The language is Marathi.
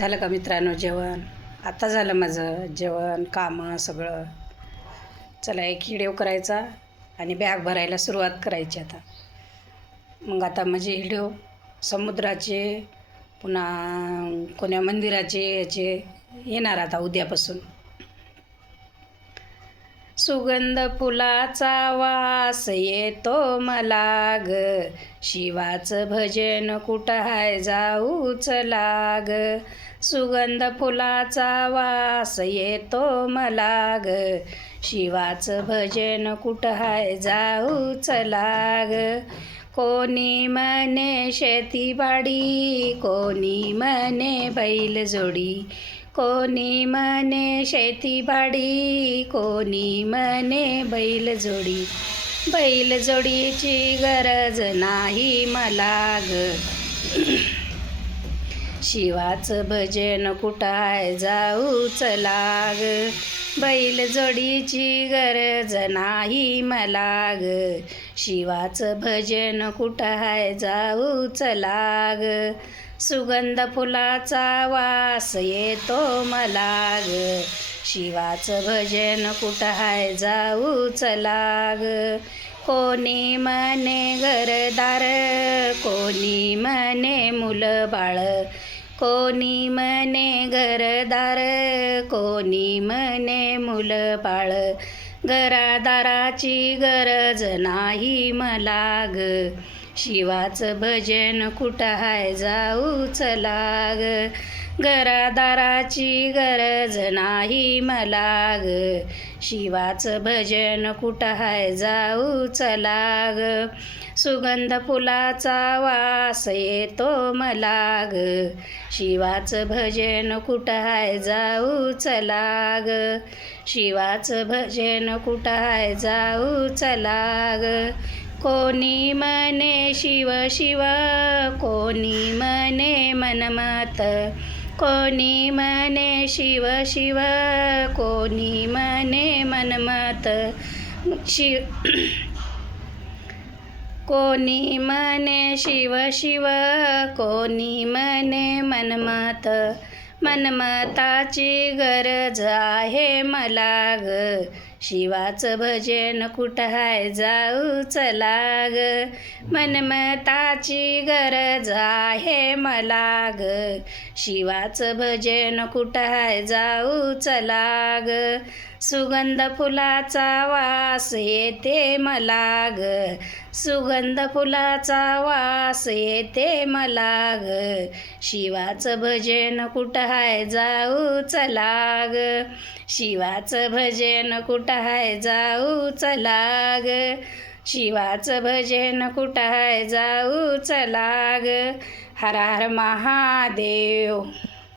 झालं का मित्रांनो जेवण? आता झालं माझं जेवण कामं सगळं. चला एक हिडिओ करायचा आणि बॅग भरायला सुरुवात करायची आता. मग आता माझे हिडिओ समुद्राचे पुन्हा कोण्या मंदिराचे याचे येणार आता उद्यापासून. सुगंध फुलाचा वास येतो मला ग शिवाचं भजन कुठं हाय जाऊच लाग. सुगंध फुलाचा वास येतो मला ग शिवाचं भजन कुठं हाय जाऊच लाग. कोणी म्हणे शेतीबाडी कोणी म्हणे बैलजोडी. कोणी म्हणे शेतीबाडी कोणी म्हणे बैलजोडी बैलजोडीची गरज नाही मला ग. शिवाचं भजन कुठाय जाऊच लाग. बैलजोडीची गरज नाही मला ग शिवाचं भजन कुठाय जाऊच लाग. सुगंध फुलाचा वास येतो मला ग शिवाचं भजन कुठं हाय जाऊच लाग. कोणी म्हणे घरदार कोणी म्हणे मुलं बाळ. कोणी मने घरदार कोणी मने मुलं बाळ घरादाराची गरज नाही मला ग शिवाचं भजन कुठं हाय चला ग घरादाराची गरज नाही मला ग शिवाचं भजन कुठं हाय जाऊ चला ग सुगंध फुलाचा वास येतो मला ग शिवाचं भजन कुठं हाय जाऊ चला ग शिवाचं भजन कुठं हाय जाऊ चला ग कोणी म्हणे शिव शिव. कोणी म्हणे मनमत. कोणी म्हणे शिव शिव. कोणी म्हणे मनमत. शिव. कोणी म्हणे शिव शिव. कोणी म्हणे मनमत. मनमताची गरज आहे मला ग. शिवाचं भजन कुठं हाय जाऊच लाग मनमताची गरज आहे मला ग शिवाचं भजन कुठं हाय जाऊच लाग सुगंध फुलाचा वास येते मला ग. सुगंध फुलाचा वास येते मला ग. शिवाचं भजन कुठं हाय जाऊ चलाग शिवाचं भजन कुठं हाय जाऊ चलाग शिवाचं भजन कुठं हाय जाऊ चलाग हर हर महादेव.